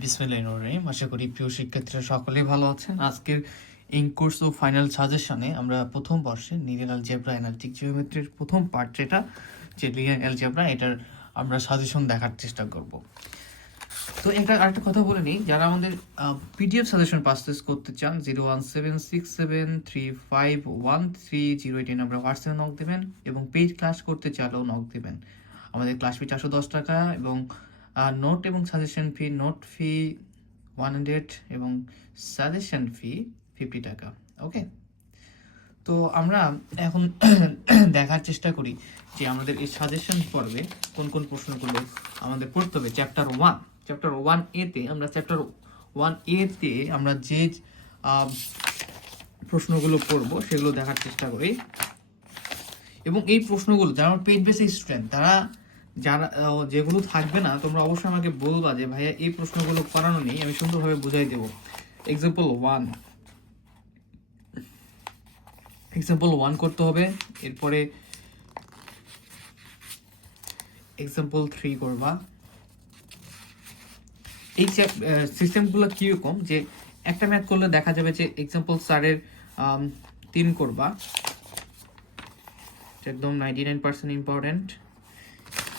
বিসমিল্লাহির রহমানির রহিম। আশা করি প্রিয় শিক্ষার্থীরা সকলেই ভালো আছেন। আজকের ইন কোর্স ও ফাইনাল সাজেশনে আমরা প্রথম বর্ষে লিনিয়ার অ্যালজেব্রা অ্যানালিটিক জিওমেট্রির প্রথম পার্ট যেটা যে লিনিয়ার অ্যালজেব্রা এটার আমরা সাজেশন দেখার চেষ্টা করব। তো আরেকটা কথা বলে নিই, যারা আমাদের পিডিএফ সাজেশন পারচেজ করতে চান 01767351308 নাম্বার হোয়াটসঅ্যাপে নক দেবেন এবং পেইড ক্লাস করতে চাইলেও নক দেবেন। আমাদের ক্লাস ফি 410 টাকা এবং নোট এবং সাজেশন ফি, নোট ফি 100 এবং সাজেশন ফি 50 টাকা। ওকে, তো আমরা এখন দেখার চেষ্টা করি যে আমাদের এই সাজেশন পর্বে কোন কোন প্রশ্নগুলো আমাদের পড়তে হবে। চ্যাপ্টার 1 এতে আমরা যে প্রশ্নগুলো পড়বো সেগুলো দেখার চেষ্টা করি এবং এই প্রশ্নগুলো যারা আমার পেইড বেসিক স্টুডেন্ট তারা যারা যেগুলো থাকবে না তোমরা অবশ্যই আমাকে বলবা যে ভাইয়া এই প্রশ্নগুলো করানো নেই, আমি সুন্দরভাবে বুঝাই দেবো। এক্সাম্পল 1 করতে হবে, এরপরে এক্সাম্পল 3 করবা। এই সিস্টেমগুলো কীরকম যে একটা ম্যাথ করলে দেখা যাবে যে এক্সাম্পল 4-এর 3 করবা, একদম 99% ইম্পর্টেন্ট।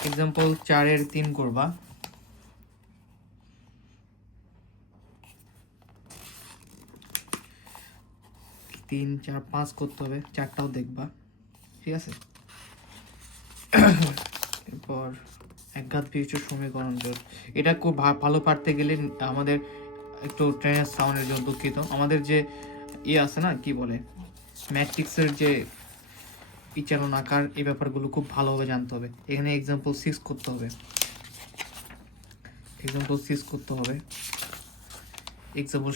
এক্সাম্পল 4-এর 3 করবা, তিন চার 5 করতে হবে, 4টাও দেখবা, ঠিক আছে। এরপর একঘাত বিশিষ্ট সমীকরণ জোট, এটা খুব ভালো পারতে গেলে আমাদের একটু ট্রেনের সাউন্ডের জন্য দুঃখিত। আমাদের যে আছে না কি বলে ম্যাট্রিক্সের যে বিচারণ আকার, এই ব্যাপারগুলো খুব ভালোভাবে জানতে হবে। এখানে এক্সাম্পল 6 করতে হবে, এক্সাম্পল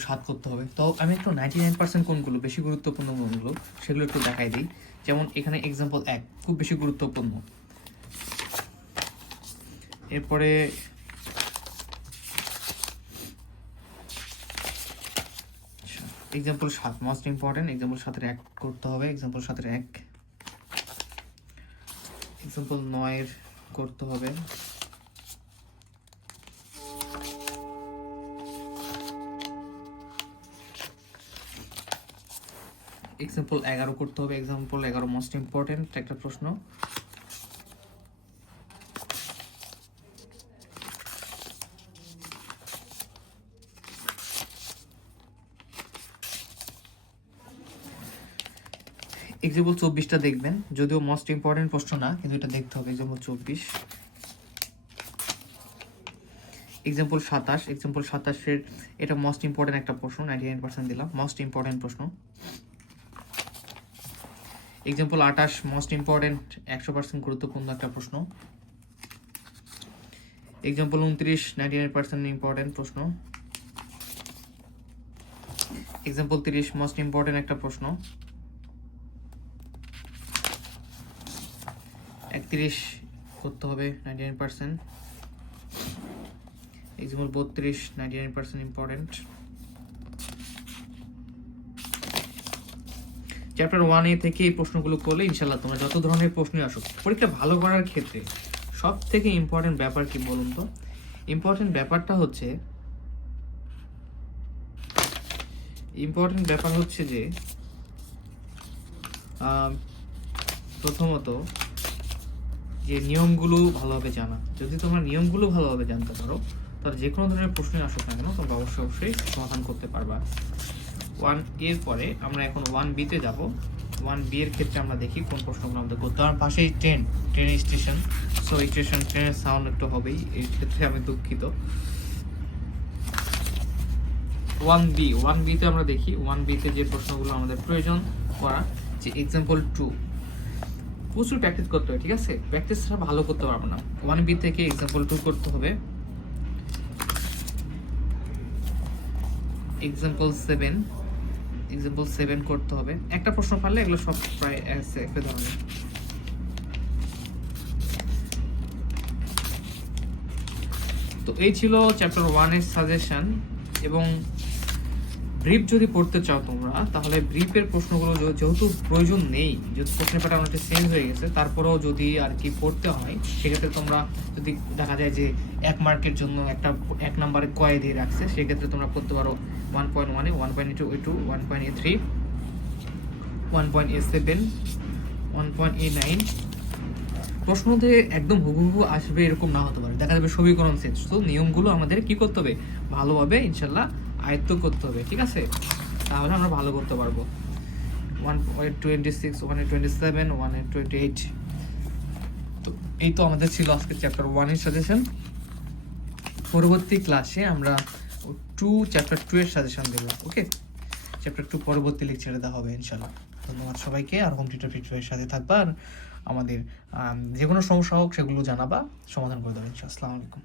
7 করতে হবে। তো আমি একটু 99% কোনগুলো বেশি গুরুত্বপূর্ণ কোনগুলো সেগুলো একটু দেখাই দিই। যেমন এখানে এক্সাম্পল 1 খুব বেশি গুরুত্বপূর্ণ। এরপরে এক্সাম্পল 7 মোস্ট ইম্পর্টেন্ট, এক্সাম্পল 7-এর 1 করতে হবে, এক্সাম্পল 7-এর 1। এক্সাম্পল 9-এর করতে হবে, এক্সাম্পল 11 করতে হবে, এক্সাম্পল 11 মোস্ট ইম্পর্টেন্ট একটা প্রশ্ন। এক্সাম্পল 24টা দেখবেন, যদিও মোস্ট ইম্পর্টেন্ট প্রশ্ন না কিন্তু এটা দেখতে হবে। এক্সাম্পল 24। এক্সাম্পল 27-এর এটা মোস্ট ইম্পর্টেন্ট একটা প্রশ্ন, 99% দিলাম, মোস্ট ইম্পর্টেন্ট প্রশ্ন। এক্সাম্পল 28 মোস্ট ইম্পর্টেন্ট 100% গুরুত্বপূর্ণ একটা প্রশ্ন। এক্সাম্পল 29 99% ইম্পর্টেন্ট প্রশ্ন। এক্সাম্পল 30 মোস্ট ইম্পর্টেন্ট একটা প্রশ্ন। 31 করতে হবে 99%। Example 32 99% important. চ্যাপ্টার 1 থেকে এই প্রশ্নগুলো করলে ইনশাল্লাহ তোমরা যত ধরনের প্রশ্নই আসুক পরীক্ষা ভালো করার ক্ষেত্রে সব থেকে ইম্পর্টেন্ট ব্যাপার কি বলুন তো? ইম্পর্টেন্ট ব্যাপারটা হচ্ছে যে প্রথমত যে নিয়মগুলো ভালোভাবে জানা। যদি তোমরা নিয়মগুলো ভালোভাবে জানতে পারো তাহলে যে কোনো ধরনের প্রশ্নই আসুক না কেন তোমরা অবশ্যই সমাধান করতে পারবা। 1 এর পরে আমরা এখন 1B-তে যাব। 1B এর ক্ষেত্রে আমরা দেখি কোন প্রশ্নগুলো আমাদের করতে হবে। আমার পাশেই ট্রেন স্টেশন, সো এই ট্রেনের সাউন্ড একটু হবেই, এই ক্ষেত্রে আমি দুঃখিত। 1B-তে আমরা দেখি 1B-তে যে প্রশ্নগুলো আমাদের প্রয়োজন করা, যে এক্সাম্পল 2 প্রচুর প্র্যাকটিস করতে হবে, ঠিক আছে? প্র্যাকটিস ছাড়া ভালো করতে পারবো না। 1B থেকে এক্সাম্পল 2 করতে হবে, এক্সাম্পল 7 করতে হবে। একটা প্রশ্ন পারলে এগুলো সব প্রায় একই ধরনের। তো এই ছিল চ্যাপ্টার 1-এর সাজেশন এবং ব্রিফ যদি পড়তে চাও তোমরা, তাহলে ব্রিফের প্রশ্নগুলো যেহেতু প্রয়োজন নেই, যেহেতু প্রশ্নের প্যাটার্ন অনেকটা চেঞ্জ হয়ে গেছে, তারপরেও যদি আর কি পড়তে হয়, সেক্ষেত্রে তোমরা যদি দেখা যায় যে 1 মার্কের জন্য একটা 1 নাম্বারে কয় দিয়ে রাখছে, সেক্ষেত্রে তোমরা করতে পারো 1.1, 1.2, 1.3, 1.7, 1.9। প্রশ্ন যে একদম হুবহু আসবে এরকম না হতে পারে, দেখা যাবে সমীকরণ সেট। তো নিয়মগুলো আমাদের কি করতে হবে, ভালোভাবে ইনশাল্লাহ আয়ত্ত করতে হবে, ঠিক আছে? তাহলে আমরা ভালো করতে পারবো। 1.26, 1.27, 1.28। তো এই তো আমাদের ছিল আজকে চ্যাপ্টার 1 এর সাজেশন। পরবর্তী ক্লাসে আমরা চ্যাপ্টার 2 এর সাজেশন দেবো। ওকে, চ্যাপ্টার 2 পরবর্তী লেকচারে দেওয়া হবে ইনশাল্লাহ। ধন্যবাদ সবাইকে। আর হোম টিউটর ফিচারের সাথে থাকবা, আর আমাদের যে কোনো সমস্যা হোক সেগুলো জানাবা, সমাধান করে দেবেন ইনশাআল্লাহ। আসসালামু আলাইকুম।